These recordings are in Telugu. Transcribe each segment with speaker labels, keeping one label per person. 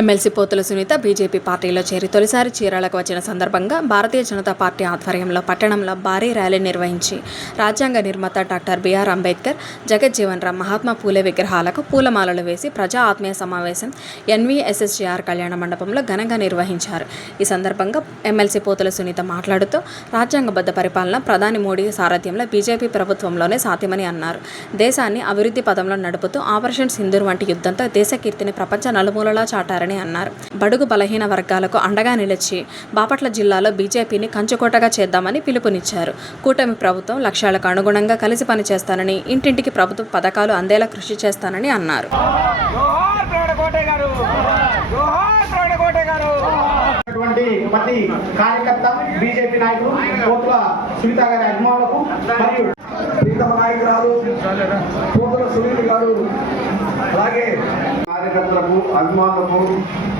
Speaker 1: ఎమ్మెల్సీ పోతుల సునీత బీజేపీ పార్టీలో చేరి తొలిసారి చీరాలకు వచ్చిన సందర్భంగా భారతీయ జనతా పార్టీ ఆధ్వర్యంలో పట్టణంలో భారీ ర్యాలీ నిర్వహించి రాజ్యాంగ నిర్మాత doctor B R Ambedkar Jagjivan Ram Mahatma Phule విగ్రహాలకు పూలమాలలు వేసి ప్రజా ఆత్మీయ సమావేశం ఎన్వీఎస్ఎస్జీఆర్ కళ్యాణ మండపంలో ఘనంగా నిర్వహించారు. ఈ సందర్భంగా ఎమ్మెల్సీ పోతుల సునీత మాట్లాడుతూ రాజ్యాంగబద్ధ పరిపాలన ప్రధాని మోడీ సారథ్యంలో బీజేపీ ప్రభుత్వంలోనే సాధ్యమని అన్నారు. దేశాన్ని అభివృద్ధి పదంలో నడుపుతూ ఆపరేషన్ సింధూర్ వంటి యుద్ధంతో దేశ కీర్తిని ప్రపంచ నలుమూలలా చాటారని అన్నారు. బడుగు బలహీన వర్గాలకు అండగా నిలిచి బాపట్ల జిల్లాలో బీజేపీని కంచుకోటగా చేద్దామని పిలుపునిచ్చారు. కూటమి ప్రభుత్వం లక్ష్యాలకు అనుగుణంగా కలిసి పనిచేస్తానని ఇంటింటికి ప్రభుత్వ పథకాలు అందేలా కృషి చేస్తానని అన్నారు.
Speaker 2: ప్రతి కార్యకర్త బీజేపీ నాయకులు సునీత గారి అభిమానులకు మరియు
Speaker 3: ప్రీతమ నాయకురాలు సునీల్ గారు అలాగే
Speaker 4: కార్యకర్తలకు అభిమానులకు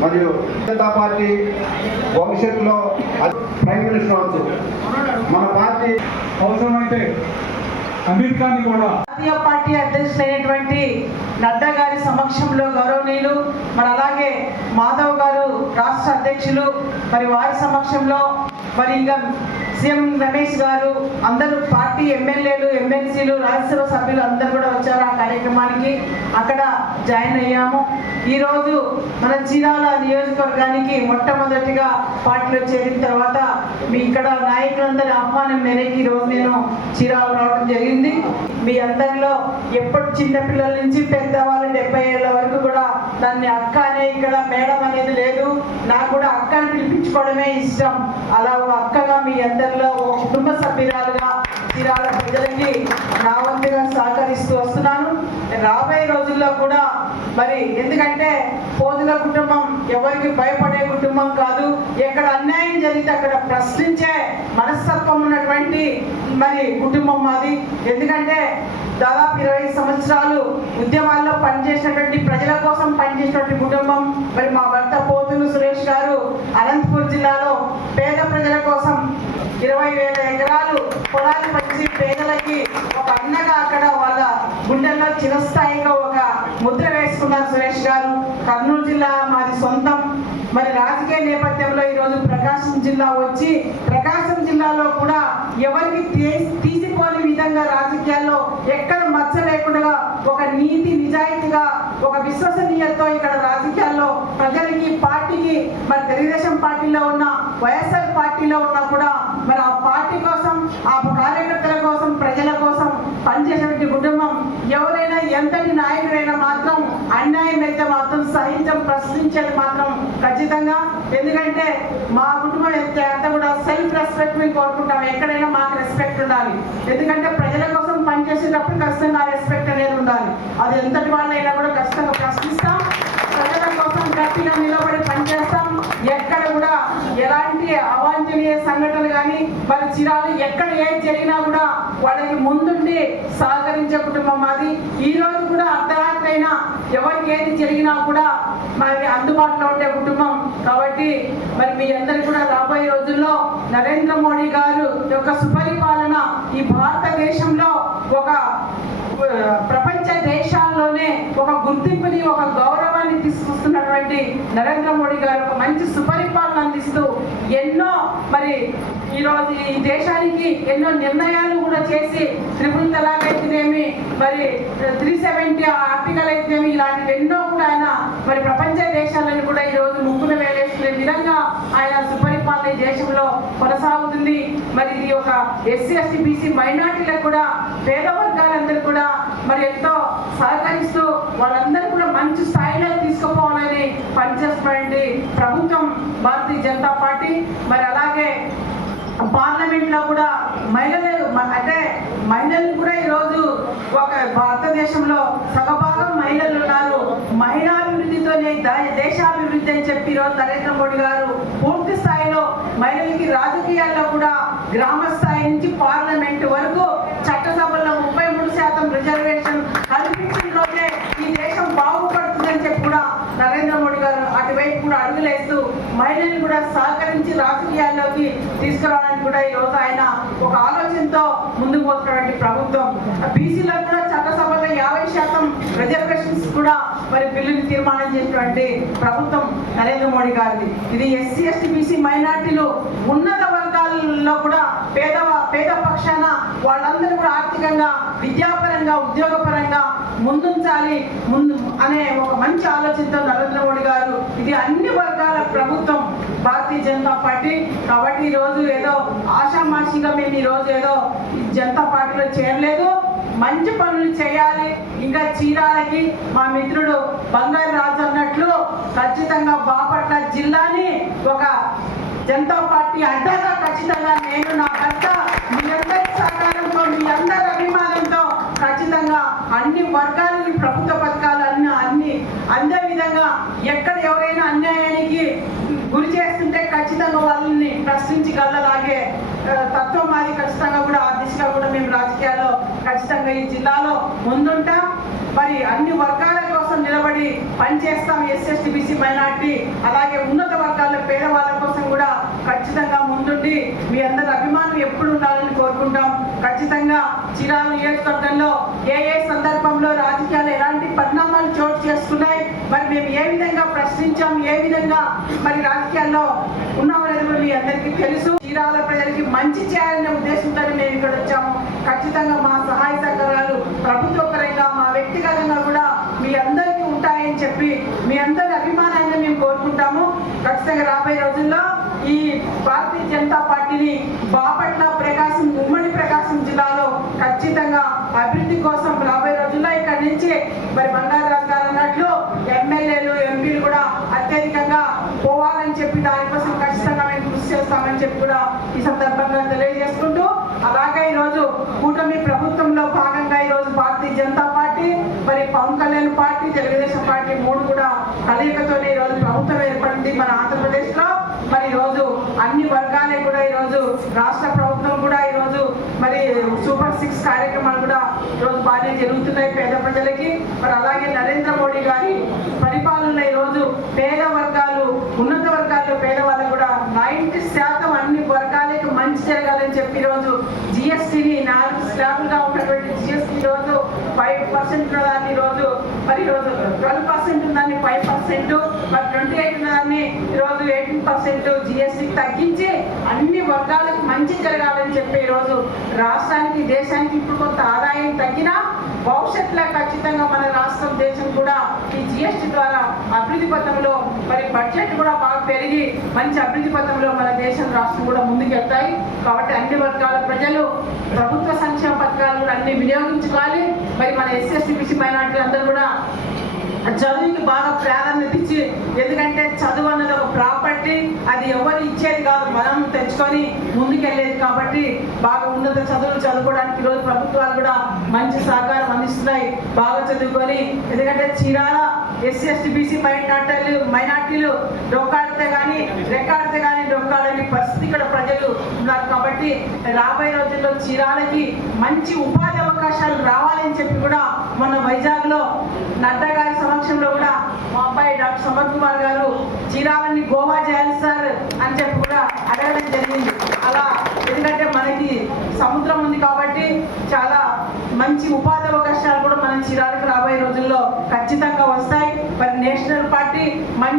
Speaker 4: మరియు జనతా పార్టీ భవిష్యత్తులో ప్రైమ్ మినిస్టర్ అవచ్చు మన పార్టీ
Speaker 3: అవసరమైతే అమీర్ ఖాన్ కూడా
Speaker 5: జాతీయ పార్టీ అధ్యక్షులైనటువంటి నడ్డా గారి సమక్షంలో గౌరవనీయులు మరి అలాగే మాధవ్ గారు రాష్ట్ర అధ్యక్షులు మరి వారి సమక్షంలో మరి ఇంకా సీఎం రమేష్ గారు అందరూ పార్టీ ఎమ్మెల్యేలు ఎమ్మెల్సీలు రాజ్యసభ సభ్యులు అందరూ కూడా వచ్చారు ఆ కార్యక్రమానికి. అక్కడ జాయిన్ అయ్యాము. ఈరోజు మన చీరాల నియోజకవర్గానికి మొట్టమొదటిగా పార్టీలో చేరిన తర్వాత మీ ఇక్కడ నాయకులందరి ఆహ్వానం మేరకు ఈరోజు నేను చీరాల రావడం జరిగింది. మీ అందరిలో ఎప్పుడు చిన్నపిల్లల నుంచి పెద్దవాళ్ళు డెబ్బై ఏళ్ళ వరకు కూడా దాన్ని అక్క అనే ఇక్కడ మేడం అనేది లేదు. నాకు కూడా అక్క అని పిలిపించుకోవడమే ఇష్టం. అలా ఒక అక్కగా మీ అందరిలో ఒక కుటుంబ సభ్యురాలుగా తీరాల ప్రజలకి నా వంతుగా సహకరిస్తూ వస్తున్నాను. రాబోయే రోజుల్లో కూడా మరి ఎందుకంటే పోదుల కుటుంబం ఎవరికి భయపడే కుటుంబం కాదు. అన్యాయం అక్కడ ప్రశ్నించే మనస్తత్వం ఉన్నటువంటి మరి కుటుంబం మాది. ఎందుకంటే దాదాపు ఇరవై సంవత్సరాలు ఉద్యమాల్లో పనిచేసినటువంటి ప్రజల కోసం పనిచేసినటువంటి కుటుంబం. మరి మా భర్త పోతులు సురేష్ గారు అనంతపూర్ జిల్లాలో పేద ప్రజల కోసం ఇరవై వేల ఎకరాలు పొలాలు పంచి పేదలకి ఒక అన్నగా అక్కడ వాళ్ళ గుండెల్లో చిరస్థాయిగా ఒక ముద్ర వేసుకున్నారు సురేష్ గారు. కర్నూలు జిల్లా మాది సొంతం. మరి రాజకీయ నేపథ్యంలో ఈరోజు ప్రకాశం జిల్లా వచ్చి ప్రకాశం జిల్లాలో కూడా ఎవరికి తీ- తీసిపోని విధంగా రాజకీయాల్లో ఎక్కడ మచ్చ లేకుండా ఒక నీతి నిజాయితీగా ఒక విశ్వసనీయతతో ఇక్కడ రాజకీయాల్లో ప్రజలకి పార్టీకి మరి తెలుగుదేశం పార్టీలో ఉన్న వైఎస్ఆర్ పార్టీలో ఉన్నా కూడా మరి ఆ పార్టీ కోసం ఆ కార్యకర్తల కోసం ప్రజల కోసం పనిచేసేటువంటి కుటుంబం ఎవరైనా ఎంతటి నాయకుడైనా మాత్రం అన్యాయం అయితే మాత్రం సాహిత్యం ప్రశ్నించేది మాత్రం ఖచ్చితంగా. ఎందుకంటే మా కుటుంబం ఎంత అంతా కూడా సెల్ఫ్ రెస్పెక్ట్ మేము కోరుకుంటాం. ఎక్కడైనా మాకు రెస్పెక్ట్ ఉండాలి. ఎందుకంటే ప్రజల కోసం పనిచేసేటప్పుడు ఖచ్చితంగా రెస్పెక్ట్ అనేది ఉండాలి. అది ఎంతటి వాళ్ళైనా కూడా ఖచ్చితంగా ప్రశ్నిస్తాం. ప్రజల కోసం గట్టిగా నిలబడి పనిచేస్తాం ఎక్కడ కూడా ఎలాంటి అవాంఛనీయ సంఘటనలు కానీ మరి చిరాలు ఎక్కడ ఏం జరిగినా కూడా వాళ్ళకి ముందుండి సహకరించే కుటుంబం అది ఈ రోజు కూడా అర్థం అయినా ఎవరికి ఏది జరిగినా కూడా మరి అందుబాటులో ఉండే కుటుంబం. కాబట్టి మరి మీ అందరికి కూడా రాబోయే రోజుల్లో నరేంద్ర మోడీ గారు యొక్క సుపరిపాలన ఈ భారతదేశంలో ఒక ప్రపంచ దేశాల్లోనే ఒక గుర్తింపుని ఒక గౌరవాన్ని తీసుకొస్తున్నటువంటి నరేంద్ర మోడీ గారు ఒక మంచి సుపరిపాలన అందిస్తూ ఎన్నో మరి ఈరోజు ఈ దేశానికి ఎన్నో నిర్ణయాలు కూడా చేసి త్రిపుల్ తలాక్ అయితేనేమి మరి త్రీ సెవెంటీ ఆర్టికల్ అయితేనేమి ఇలాంటివి ఎన్నో కూడా ఆయన మరి ప్రపంచ దేశాలను కూడా ఈరోజు ముక్కును వేలేసుకునే విధంగా ఆయన సుపరి ఈ దేశంలో కొనసాగుతుంది. మరి ఇది ఒక ఎస్సీ ఎస్టీ బీసీ మైనార్టీలకు కూడా పేద వర్గాలందరూ కూడా మరి ఎంతో సహకరిస్తూ వాళ్ళందరూ కూడా మంచి స్థాయిలో తీసుకుపోవాలని పనిచేస్తున్నటువంటి ప్రభుత్వం భారతీయ జనతా పార్టీ. మరి అలాగే పార్లమెంట్లో కూడా మహిళలు అంటే మహిళలు కూడా ఈరోజు ఒక భారతదేశంలో సగభాగం మహిళలు ఉన్నారు. దేశాభివృద్ధి అని చెప్పి ఈరోజు నరేంద్ర మోడీ గారు పూర్తి స్థాయిలో మహిళలకి రాజకీయాల్లో కూడా గ్రామ స్థాయి నుంచి పార్లమెంట్ వరకు చట్టసభల్లో ముప్పై మూడు శాతం రిజర్వేషన్ కల్పించిన రోజే ఈ దేశం బాగుపడుతుందని చెప్పి కూడా నరేంద్ర మోడీ గారు అటువైపు కూడా అడుగులేస్తూ మహిళలు కూడా సహకరించి రాజకీయాల్లోకి తీసుకురావడానికి కూడా ఈరోజు ఆయన ఒక ఆలోచనతో ముందుకు పోతున్నటువంటి ప్రభుత్వం. బీసీలకు కూడా చట్టసభలో యాభై శాతం రిజర్వేషన్స్ కూడా మరి బిల్లుని తీర్మానం చేసినటువంటి ప్రభుత్వం నరేంద్ర మోడీ గారిది. ఇది ఎస్సీ ఎస్టీ బీసీ మైనార్టీలు ఉన్నత వర్గాలలో కూడా పేద పేద పక్షాన వాళ్ళందరూ కూడా ఆర్థికంగా విద్యాపరంగా ఉద్యోగపరంగా ముందుంచాలి. ముందు అనే ఒక మంచి ఆలోచనతో నరేంద్ర మోడీ గారు ఇది అన్ని వర్గాల ప్రభుత్వం భారతీయ జనతా పార్టీ. కాబట్టి ఈరోజు రోజు ఏదో ఆషామాషిగా మేము ఈరోజు ఏదో జనతా పార్టీలో చేరలేదు. మంచి పనులు చేయాలి. ఇంకా చీరాలకి మా మిత్రుడు బంగారు రాజు అన్నట్లు ఖచ్చితంగా బాపట్ల జిల్లాని ఒక జనతా పార్టీ అడ్డాగా ఖచ్చితంగా నేను నా భర్త మీ అందరి సహకారంతో మీ అందరి అభిమానంతో ఖచ్చితంగా అన్ని వర్గాలని ప్రభుత్వ పథకాలు అన్ని అన్ని అందే విధంగా ఎక్కడ ఎవరైనా అన్యాయానికి గురి చేస్తుంటే ప్రశ్నించి గల్లలాగే తత్వం మాది ఖచ్చితంగా కూడా ఆ దిశగా కూడా మేము రాజకీయాల్లో ఖచ్చితంగా ఈ జిల్లాలో ముందుంటాం. మరి అన్ని వర్గాల కోసం నిలబడి పనిచేస్తాం ఎస్ఎస్టీ బీసీ మైనార్టీ అలాగే ఉన్నత వర్గాల పేదవాళ్ళ కోసం కూడా ఖచ్చితంగా ముందుండి మీ అందరి అభిమానం ఎప్పుడు ఉండాలని కోరుకుంటాం. ఖచ్చితంగా చిరాల నియోజకవర్గంలో ఏ ఏ సందర్భంలో మేము ఏ విధంగా ప్రశ్నించాం ఏ విధంగా మరి రాజకీయాల్లో ఉన్నామనేది కూడా మీ అందరికీ తెలుసు. చీరాల ప్రజలకి మంచి చేయాలనే ఉద్దేశంతో మేము ఇక్కడ వచ్చాము. ఖచ్చితంగా మా సహాయ సహకారాలు ప్రభుత్వ పరంగా మా వ్యక్తిగతంగా కూడా మీ అందరికీ ఉంటాయని చెప్పి మీ అందరి అభిమానాన్ని మేము కోరుకుంటాము. ఖచ్చితంగా రాబోయే రోజుల్లో ఈ భారతీయ జనతా పార్టీని బాపట్ల ప్రకాశం ఉమ్మడి ప్రకాశం జిల్లాలో ఖచ్చితంగా అభివృద్ధి కోసం రాబోయే రోజుల్లో ఇక్కడ నుంచి మరి బంగారు రాజు గారు అన్నట్లు ఎమ్మెల్యేలు ఎంపీలు కూడా అత్యధికంగా పోవాలని చెప్పి దానికోసం ఖచ్చితంగా మేము కృషి చేస్తామని చెప్పి కూడా ఈ సందర్భంగా తెలియజేసుకుంటూ అలాగే ఈరోజు కూటమి ప్రభుత్వంలో భాగంగా ఈరోజు భారతీయ జనతా పార్టీ మరి పవన్ కళ్యాణ్ పార్టీ తెలుగుదేశం పార్టీ మూడు కూడా కలయికతోనే ఈరోజు ప్రభుత్వం ఏర్పడింది మన ఆంధ్రప్రదేశ్లో. మరి ఈరోజు వర్గాలే కూడా ఈరోజు రాష్ట్ర ప్రభుత్వం కూడా ఈరోజు మరి సూపర్ సిక్స్ కార్యక్రమాలు కూడా ఈరోజు బాగా జరుగుతున్నాయి పేద ప్రజలకి. మరి అలాగే నరేంద్ర మోడీ గారి పరిపాలన ఈరోజు పేద వర్గాలు ఉన్నత వర్గాల్లో పేదవాళ్ళకు కూడా నైంటీ శాతం అన్ని వర్గాలకు మంచి జరగాలని చెప్పి ఈరోజు జిఎస్టీని నాలుగు స్లాబులుగా ఉన్నటువంటి జిఎస్టీ రోజు ఫైవ్ పర్సెంట్ ఉన్నదాన్ని ఈరోజు మరి ఈరోజు ట్వెల్వ్ పర్సెంట్ ఉందాన్ని ఫైవ్ పర్సెంట్ మరి ట్వంటీ ఎయిట్ ఉన్నదాన్ని ఈరోజు ఎయిటీన్ పర్సెంట్ జిఎస్టీ తగ్గించి మంచి జరగాలని చెప్పి ఈరోజు రాష్ట్రానికి దేశానికి ఇప్పుడు కొంత ఆదాయం తగ్గినా భవిష్యత్తులో ఖచ్చితంగా మన రాష్ట్రం దేశం కూడా ఈ జిఎస్టీ ద్వారా అభివృద్ధి పథంలో మరి బడ్జెట్ కూడా బాగా పెరిగి మంచి అభివృద్ధి పథంలో మన దేశం రాష్ట్రం కూడా ముందుకెళ్తాయి. కాబట్టి అన్ని వర్గాల ప్రజలు ప్రభుత్వ సంక్షేమ పథకాలు కూడా అన్ని వినియోగించుకోవాలి. మరి మన ఎస్ఎస్సీ బీసీ మైనార్టీలు అందరూ కూడా చదువుకి బాగా ప్రాధాన్యత ఇచ్చి ఎందుకంటే చదువు అన్నది ఒక కాబట్టి అది ఎవరు ఇచ్చేది కాదు మనం తెచ్చుకొని ముందుకెళ్ళేది కాబట్టి బాగా ఉన్నత చదువులు చదువుకోవడానికి ఈరోజు ప్రభుత్వాలు కూడా మంచి సహకారం అందిస్తున్నాయి. బాగా చదువుకొని ఎందుకంటే చీరాల ఎస్సీ ఎస్టీ బీసీ మైనార్టీలు మైనార్టీలు డొక్కాడితే కానీ రెక్కాడితే కానీ డొక్కాడని పరిస్థితి ఇక్కడ ప్రజలు ఉన్నారు. కాబట్టి రాబోయే రోజుల్లో చీరాలకి మంచి ఉపాధి అవకాశాలు రావాలని చెప్పి కూడా మన వైజాగ్లో నడ్డా గారి సమక్షంలో కూడా మా అబ్బాయి డాక్టర్ సమర్ కుమార్ గారు చీరాలని గోవా చేయాలి సార్ అని చెప్పి కూడా అడగడం జరిగింది. అలా ఎందుకంటే మనకి సముద్రం ఉంది కాబట్టి చాలా మంచి ఉపాధి అవకాశాలు కూడా మనం చీరాలకు రాబోయే రోజుల్లో ఖచ్చితంగా వస్తాయి. మరి నేషనల్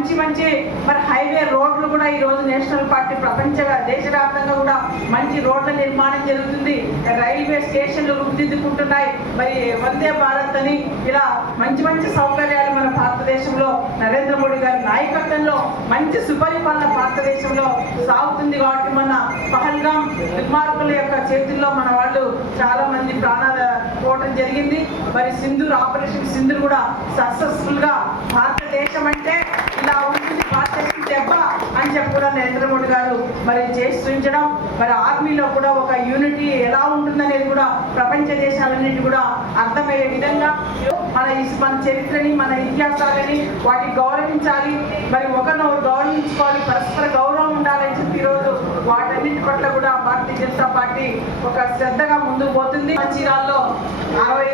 Speaker 5: మంచి మంచి మరి హైవే రోడ్లు కూడా ఈ రోజు నేషనల్ పార్టీ ప్రపంచ దేశవ్యాప్తంగా కూడా మంచి రోడ్ల నిర్మాణం జరుగుతుంది. రైల్వే స్టేషన్లు రూపుదిద్దుకుంటున్నాయి మరి వందే భారత్ అని ఇలా మంచి మంచి సౌకర్యాలు మన భారతదేశంలో నరేంద్ర మోడీ గారి నాయకత్వంలో మంచి సుపరిపాలన భారతదేశంలో సాగుతుంది కాబట్టి మన పహల్గాం దుర్మార్గుల యొక్క చేతుల్లో మన వాళ్ళు చాలా మంది ప్రాణాలు పోవడం జరిగింది. మరి సింధూర్ ఆపరేషన్ సింధూర్ కూడా సక్సెస్ఫుల్గా భారతదేశం అంటే ఇలా అని చెప్పి కూడా నరేంద్ర మోడీ గారు మరి చేసి చూపించడం మరి ఆర్మీలో కూడా ఒక యూనిటీ ఎలా ఉంటుందనేది కూడా ప్రపంచ దేశాలన్నింటి కూడా అర్థమయ్యే విధంగా మన మన చరిత్రని మన ఇతిహాసాలని వాటిని గౌరవించాలి. మరి ఒకరినొకరు గౌరవించుకోవాలి. పరస్పర గౌరవం ఉండాలని చెప్పి ఈరోజు వాటన్నిటి పట్ల కూడా భారతీయ జనతా పార్టీ ఒక శ్రద్ధగా ముందుకు పోతుంది. చీరాల్లో అరవై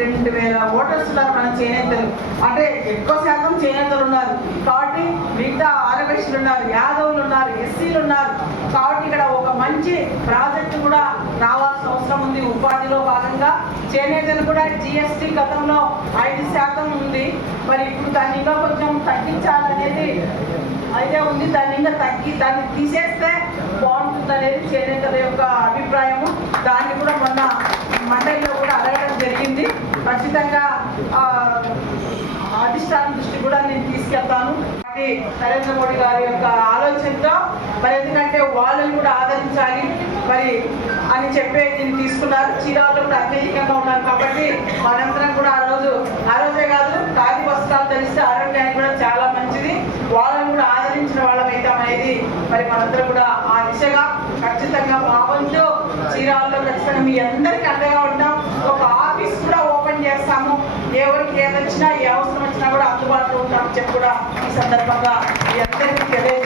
Speaker 5: రెండు వేల ఓటర్స్ ఉన్నారు మన చేనేతలు. అంటే ఎక్కువ శాతం చేనేతలు ఉన్నారు. కాబట్టి మిగతా ఆరవేశులు ఉన్నారు యాదవులు ఉన్నారు ఎస్సీలు ఉన్నారు. కాబట్టి ఇక్కడ ఒక మంచి ప్రాజెక్టు కూడా రావాల్సిన అవసరం ఉంది. ఉపాధిలో భాగంగా చేనేతలు కూడా జిఎస్టీ గతంలో ఐదు శాతం ఉంది. మరి ఇప్పుడు దాన్ని ఇంకా కొంచెం తగ్గించాలనేది అయితే ఉంది. దాన్ని ఇంకా తగ్గి దాన్ని తీసేస్తే బాగుంటుంది అనేది చేనేతల యొక్క అభిప్రాయము. దాన్ని కూడా మొన్న మండలిలో కూడా అడగడం జరిగింది. ఖచ్చితంగా అధిష్టానం దృష్టి కూడా నేను తీసుకెళ్తాను. అది నరేంద్ర మోడీ గారి యొక్క ఆలోచనతో మరి ఎందుకంటే వాళ్ళని కూడా ఆదరించాలి మరి అని చెప్పే దీన్ని తీసుకున్నారు. చీరాలు కూడా అత్యధికంగా ఉన్నారు కాబట్టి మనందరం కూడా ఆ రోజు ఆ రోజే కాదు ఖాళీ వస్త్రాలు ధరిస్తే ఆరోగ్యానికి కూడా చాలా మంచిది. వాళ్ళని కూడా ఆదరించిన వాళ్ళం అనేది మరి మనందరం కూడా ఆ దిశగా ఖచ్చితంగా భావంతో చీరాల్లో ఖచ్చితంగా మీ అందరికీ అండగా ఉంటాం. ఒక ఆఫీస్ కూడా ఓపెన్ చేస్తాము. ఎవరికి ఏదొచ్చినా ఏ అవసరం వాక్యం కూడా కూడా ఈ సందర్భంగా మీ అందరికీ తెలియజేస్తాను